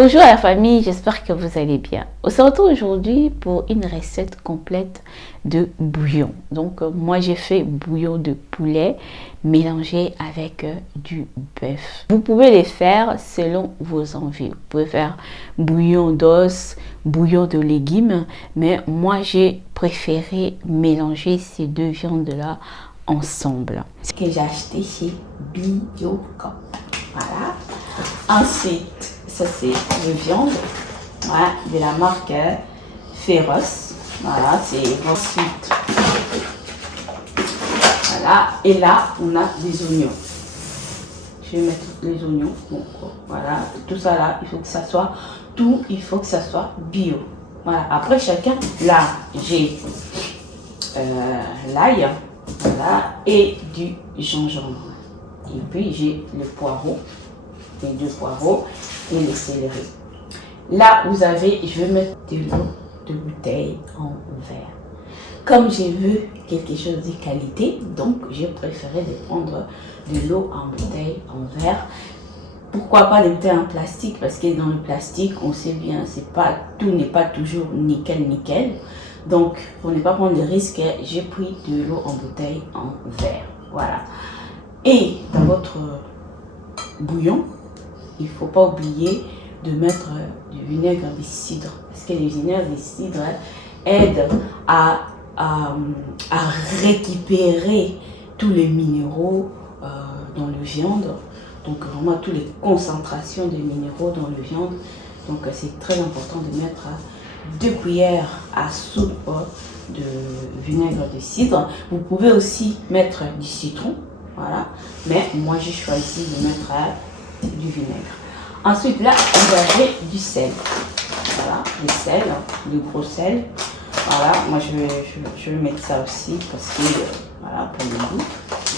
Bonjour la famille, j'espère que vous allez bien. On se retrouve aujourd'hui pour une recette complète de bouillon. Donc moi j'ai fait bouillon de poulet mélangé avec du bœuf. Vous pouvez les faire selon vos envies. Vous pouvez faire bouillon d'os, bouillon de légumes, mais moi j'ai préféré mélanger ces deux viandes-là ensemble. Ce que j'ai acheté chez Biocop. Voilà. Ensuite, ça c'est de viande, voilà, de la marque Féroce. Voilà, c'est ensuite. Voilà, et là on a des oignons. Je vais mettre les oignons. Donc, voilà, tout ça là, il faut que ça soit bio. Voilà, après chacun, là j'ai l'ail, voilà, et du gingembre. Et puis j'ai le poireau. Les deux poireaux et les céleri. Là, vous avez, je vais mettre de l'eau de bouteille en verre. Comme j'ai vu quelque chose de qualité, donc j'ai préféré de prendre de l'eau en bouteille en verre. Pourquoi pas des bouteilles en plastique? Parce que dans le plastique, on sait bien, tout n'est pas toujours nickel. Donc, pour ne pas prendre de risque, j'ai pris de l'eau en bouteille en verre. Voilà. Et dans votre bouillon, il ne faut pas oublier de mettre du vinaigre de cidre, parce que le vinaigre de cidre aide à récupérer tous les minéraux dans le viande, donc vraiment toutes les concentrations de minéraux dans le viande. Donc c'est très important de mettre 2 cuillères à soupe de vinaigre de cidre. Vous pouvez aussi mettre du citron, voilà, mais moi j'ai choisi de mettre du vinaigre. Ensuite, là, vous avez du sel. Voilà, le sel, le gros sel. Voilà, moi je vais mettre ça aussi parce que, voilà, pour le goût,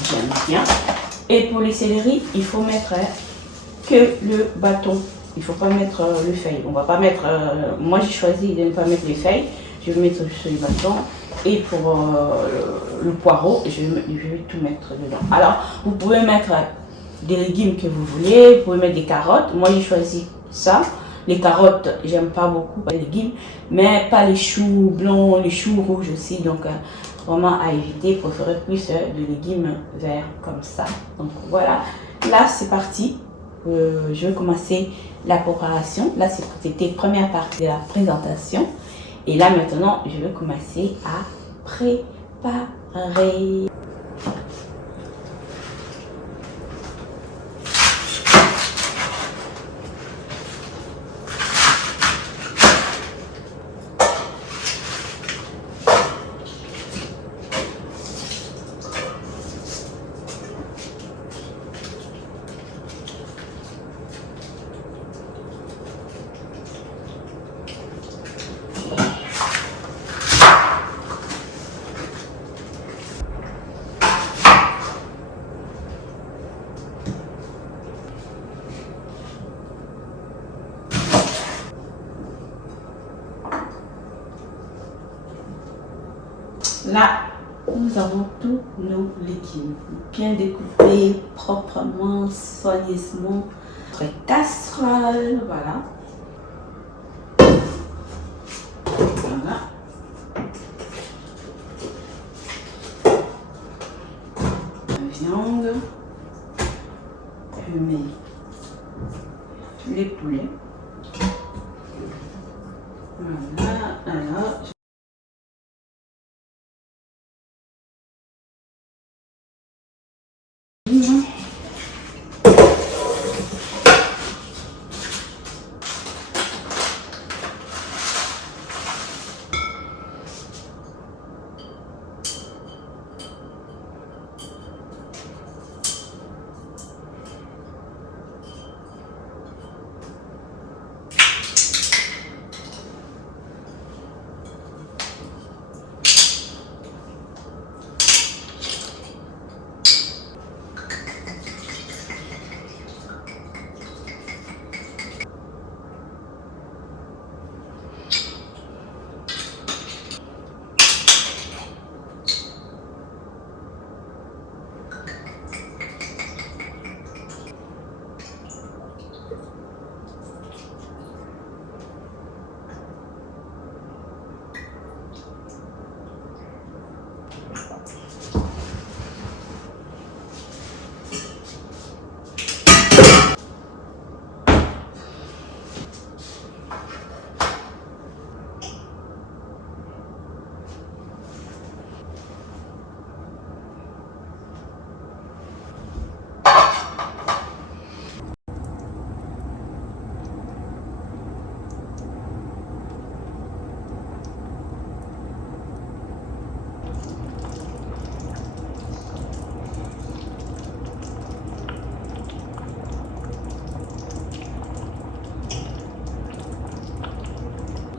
j'aime bien. Et pour les céleris, il faut mettre que le bâton. Il ne faut pas mettre le feuille. On va pas mettre, moi j'ai choisi de ne pas mettre les feuilles. Je vais mettre sur le bâton. Et pour le poireau, je vais tout mettre dedans. Alors, vous pouvez mettre des légumes que vous voulez, vous pouvez mettre des carottes. Moi j'ai choisi ça. Les carottes, j'aime pas beaucoup les légumes, mais pas les choux blancs, les choux rouges aussi. Donc vraiment à éviter, préférez plus de légumes verts comme ça. Donc voilà, là c'est parti. Je vais commencer la préparation. Là c'était la première partie de la présentation. Et là maintenant, je vais commencer à préparer. Là, nous avons tous nos légumes bien découpés, proprement, soigneusement. Notre casserole, voilà. Voilà. La viande. Je mets les poulets. Voilà, alors.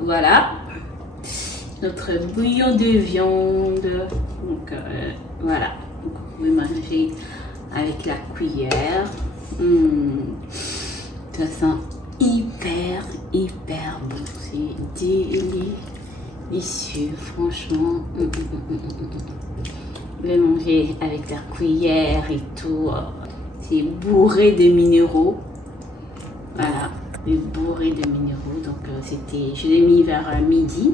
voilà, notre bouillon de viande. Donc voilà, donc, vous pouvez manger avec la cuillère. Ça sent hyper bon, c'est délicieux, franchement. Vous pouvez manger avec la cuillère et tout. C'est bourré de minéraux. Voilà, bourré de minéraux. Donc je l'ai mis vers midi.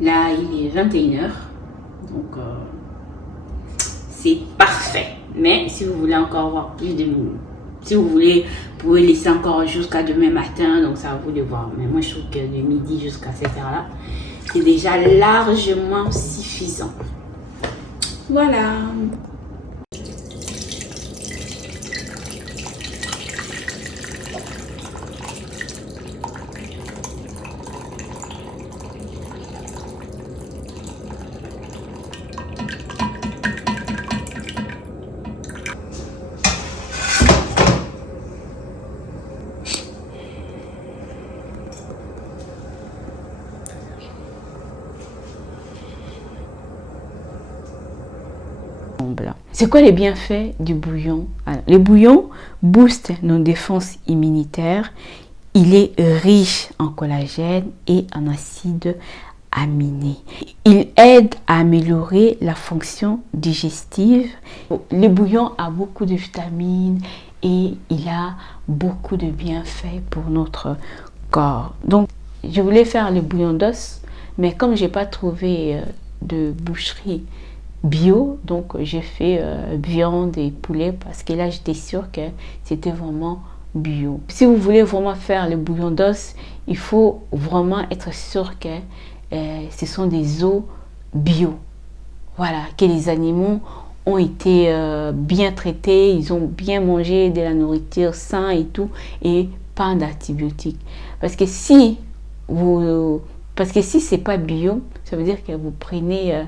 Là, il est 21h. Donc c'est parfait. Mais si vous voulez encore avoir plus de minéraux, si vous voulez, vous pouvez laisser encore jusqu'à demain matin. Donc ça va vous de voir. Mais moi, je trouve que de midi jusqu'à cette heure-là, c'est déjà largement suffisant. Voilà. C'est quoi les bienfaits du bouillon? Alors, le bouillon booste nos défenses immunitaires. Il est riche en collagène et en acides aminés. Il aide à améliorer la fonction digestive. Le bouillon a beaucoup de vitamines et il a beaucoup de bienfaits pour notre corps. Donc, je voulais faire le bouillon d'os, mais comme j'ai pas trouvé de boucherie bio, donc j'ai fait viande et poulet parce que là j'étais sûre que c'était vraiment bio. Si vous voulez vraiment faire le bouillon d'os, il faut vraiment être sûr que ce sont des os bio. Voilà, que les animaux ont été bien traités, ils ont bien mangé de la nourriture saine et tout, et pas d'antibiotiques. Parce que si c'est pas bio, ça veut dire que vous prenez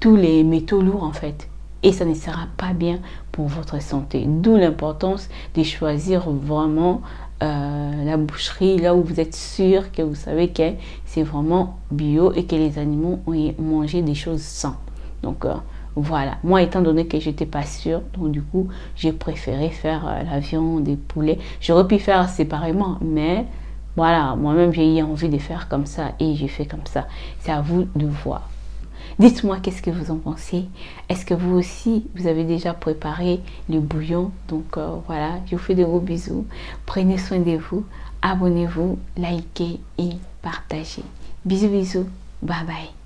tous les métaux lourds en fait. Et ça ne sera pas bien pour votre santé. D'où l'importance de choisir vraiment la boucherie là où vous êtes sûr que vous savez que c'est vraiment bio et que les animaux ont mangé des choses saines. Donc voilà, moi étant donné que j'étais pas sûre, donc du coup j'ai préféré faire la viande et poulet. J'aurais pu faire séparément, mais voilà, moi-même j'ai eu envie de faire comme ça et j'ai fait comme ça. C'est à vous de voir. Dites-moi qu'est-ce que vous en pensez. Est-ce que vous aussi, vous avez déjà préparé le bouillon? Donc voilà, je vous fais de gros bisous. Prenez soin de vous. Abonnez-vous, likez et partagez. Bisous, bisous. Bye bye.